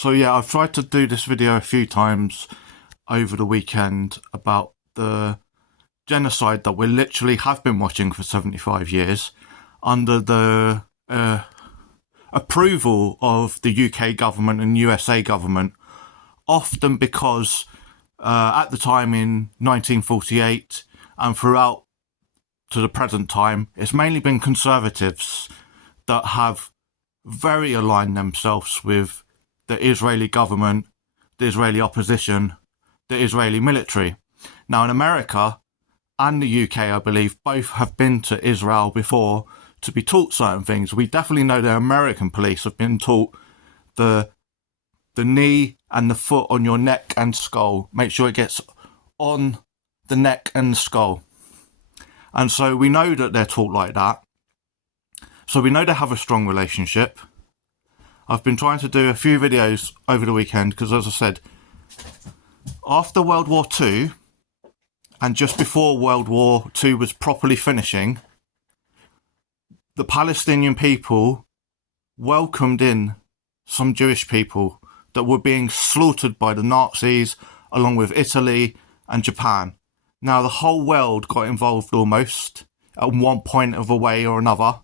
So yeah, I've tried to do this video a few times over the weekend about the genocide that we literally have been watching for 75 years under the approval of the UK government and USA government, often because at the time in 1948 and throughout to the present time, it's mainly been conservatives that have very aligned themselves with the Israeli government, the Israeli opposition, the Israeli military. Now in America and the UK, I believe, both have been to Israel before to be taught certain things. We definitely know the American police have been taught the knee and the foot on your neck and skull. Make sure it gets on the neck and the skull. And so we know that they're taught like that. So we know they have a strong relationship. I've been trying to do a few videos over the weekend because, as I said, after World War II and just before World War II was properly finishing, the Palestinian people welcomed in some Jewish people that were being slaughtered by the Nazis along with Italy and Japan. Now the whole world got involved almost at one point of a way or another.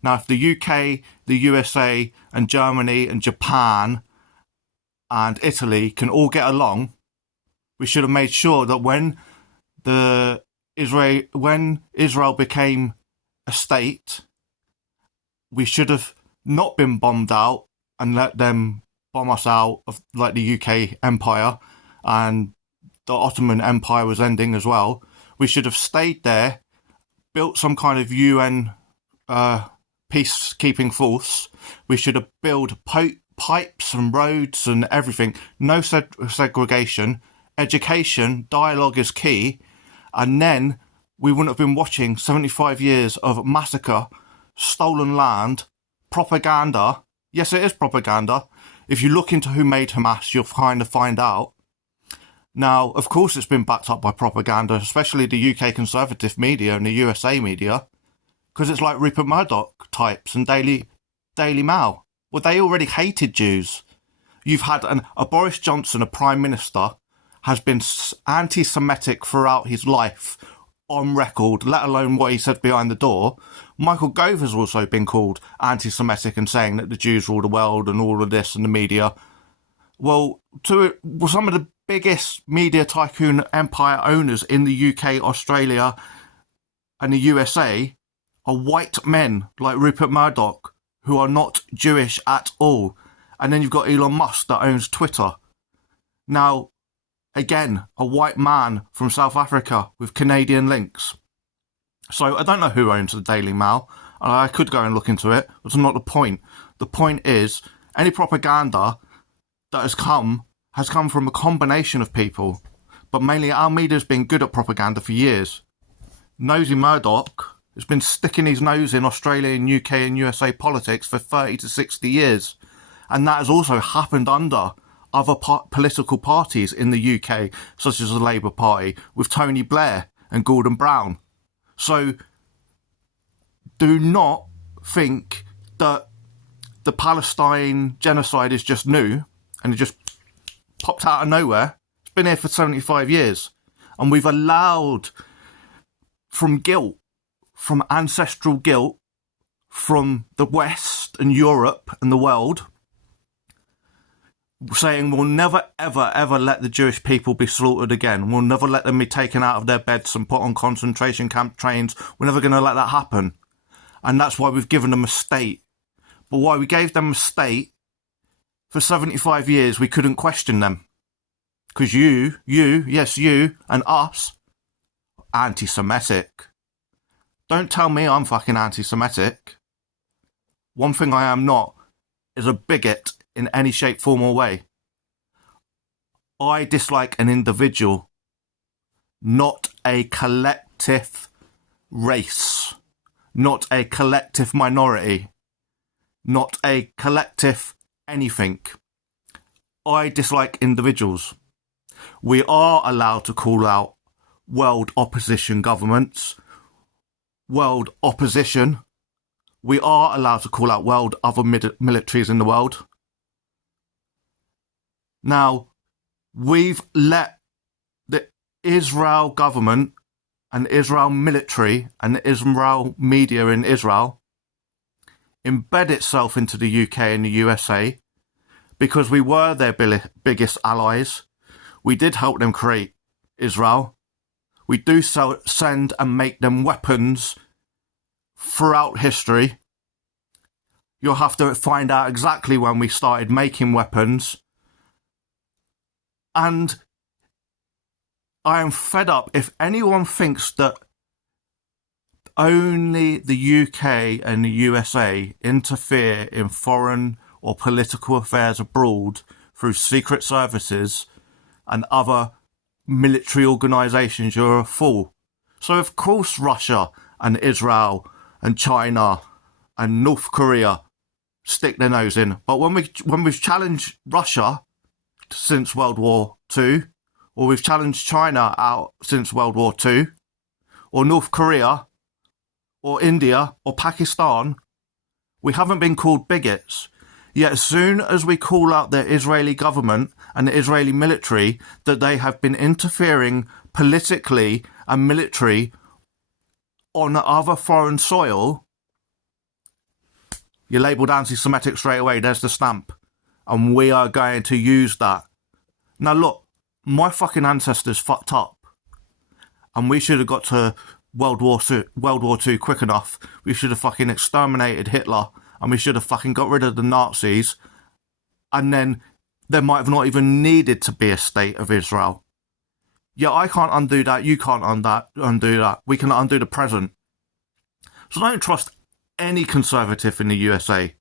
Now if the UK, the USA and Germany and Japan and Italy can all get along, we should have made sure that when Israel became a state, we should have not been bombed out and let them bomb us out of like the UK Empire, and the Ottoman Empire was ending as well. We should have stayed there, built some kind of UN peacekeeping force. We should have built pipes and roads and everything. No segregation. Education, dialogue is key. And then we wouldn't have been watching 75 years of massacre, stolen land, propaganda. Yes, it is propaganda. If you look into who made Hamas, you'll kind of find out. Now, of course, it's been backed up by propaganda, especially the UK conservative media and the USA media, because it's like Rupert Murdoch types and Daily Mail. Well, they already hated Jews. You've had a Boris Johnson, a Prime Minister, has been anti-Semitic throughout his life on record, let alone what he said behind the door. Michael Gove has also been called anti-Semitic and saying that the Jews rule the world and all of this in the media. Well, some of the biggest media tycoon empire owners in the UK, Australia and the USA are white men like Rupert Murdoch who are not Jewish at all. And then you've got Elon Musk that owns Twitter. Now, again, a white man from South Africa with Canadian links. So I don't know who owns the Daily Mail. I could go and look into it, but it's not the point. The point is, any propaganda that has come from a combination of people. But mainly our media's been good at propaganda for years. Nosy Murdoch has been sticking his nose in Australian, UK and USA politics for 30 to 60 years. And that has also happened under other political parties in the UK, such as the Labour Party, with Tony Blair and Gordon Brown. So do not think that the Palestine genocide is just new and it just popped out of nowhere. It's been here for 75 years. And we've allowed, from guilt, from ancestral guilt, from the West and Europe and the world, saying we'll never, ever, ever let the Jewish people be slaughtered again. We'll never let them be taken out of their beds and put on concentration camp trains. We're never going to let that happen. And that's why we've given them a state. But why we gave them a state, for 75 years, we couldn't question them. Because you, and us, anti-Semitic. Don't tell me I'm fucking anti-Semitic. One thing I am not is a bigot in any shape, form or way. I dislike an individual, not a collective race, not a collective minority, not a collective anything. I dislike individuals. We are allowed to call out world opposition governments, world opposition. We are allowed to call out world other militaries in the world. Now, we've let the Israel government and Israel military and Israel media in Israel embed itself into the UK and the USA because we were their biggest allies. We did help them create Israel. We do send and make them weapons throughout history. You'll have to find out exactly when we started making weapons. And I am fed up if anyone thinks that only the UK and the USA interfere in foreign or political affairs abroad through secret services and other military organisations. You're a fool. So of course Russia and Israel and China and North Korea stick their nose in. But when we've challenged Russia since World War II, or we've challenged China out since World War II, or North Korea, or India, or Pakistan, we haven't been called bigots. Yet as soon as we call out the Israeli government and the Israeli military that they have been interfering politically and military on other foreign soil, you're labelled anti-Semitic straight away. There's the stamp. And we are going to use that. Now look, my fucking ancestors fucked up. And we should have got to World War II quick enough. We should have fucking exterminated Hitler. And we should have fucking got rid of the Nazis. And then there might have not even needed to be a state of Israel. Yeah, I can't undo that. You can't undo that. We can undo the present. So don't trust any conservative in the USA.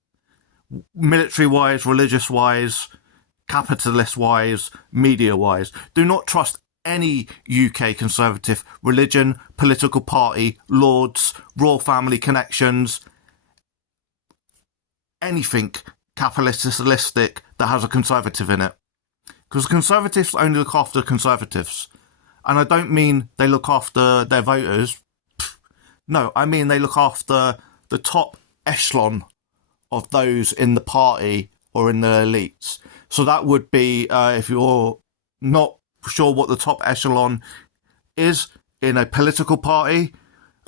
Military-wise, religious-wise, capitalist-wise, media-wise. Do not trust any UK conservative religion, political party, lords, royal family connections, anything capitalistic that has a conservative in it. Because conservatives only look after conservatives. And I don't mean they look after their voters. No, I mean they look after the top echelon of those in the party or in the elites. So that would be, if you're not sure what the top echelon is in a political party,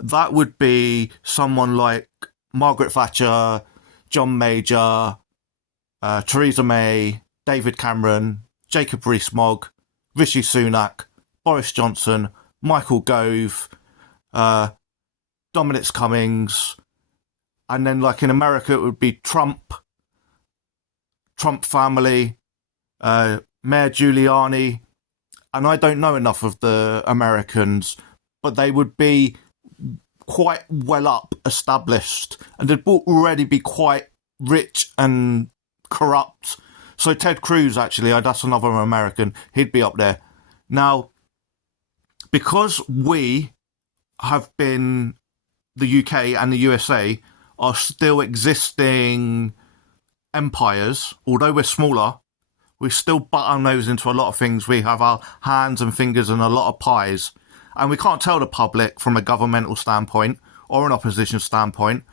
that would be someone like Margaret Thatcher, John Major, Theresa May, David Cameron, Jacob Rees-Mogg, Rishi Sunak, Boris Johnson, Michael Gove, Dominic Cummings, and then like in America it would be Trump family, Mayor Giuliani, and I don't know enough of the Americans, but they would be quite well up established and they'd already be quite rich and corrupt. So Ted Cruz, actually, that's another American, he'd be up there. Now, because we have been, the UK and the USA are still existing empires, although we're smaller, we still butt our nose into a lot of things. We have our hands and fingers in a lot of pies. And we can't tell the public from a governmental standpoint or an opposition standpoint,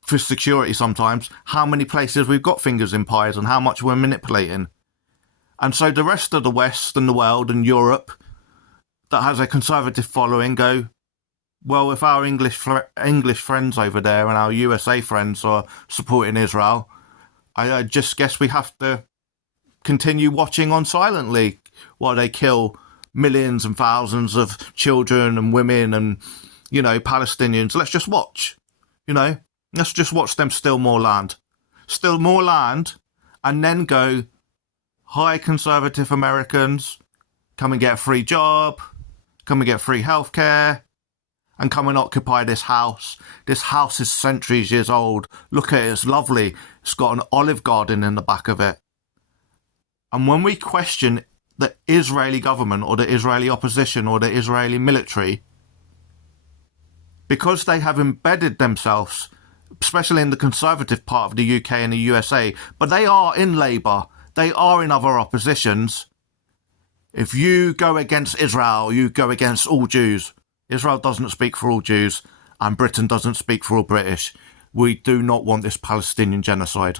for security sometimes, how many places we've got fingers in pies and how much we're manipulating. And so the rest of the West and the world and Europe that has a conservative following go, well, if our English friends over there and our USA friends are supporting Israel, I just guess we have to continue watching on silently while they kill millions and thousands of children and women and, you know, Palestinians. Let's just watch, you know, let's just watch them steal more land, and then go, hi, conservative Americans, come and get a free job, come and get free healthcare, and come and occupy this house. This house is centuries years old. Look at it, it's lovely. It's got an olive garden in the back of it. And when we question the Israeli government or the Israeli opposition or the Israeli military, because they have embedded themselves, especially in the conservative part of the UK and the USA, but they are in Labour, they are in other oppositions. If you go against Israel, you go against all Jews. Israel doesn't speak for all Jews, and Britain doesn't speak for all British. We do not want this Palestinian genocide.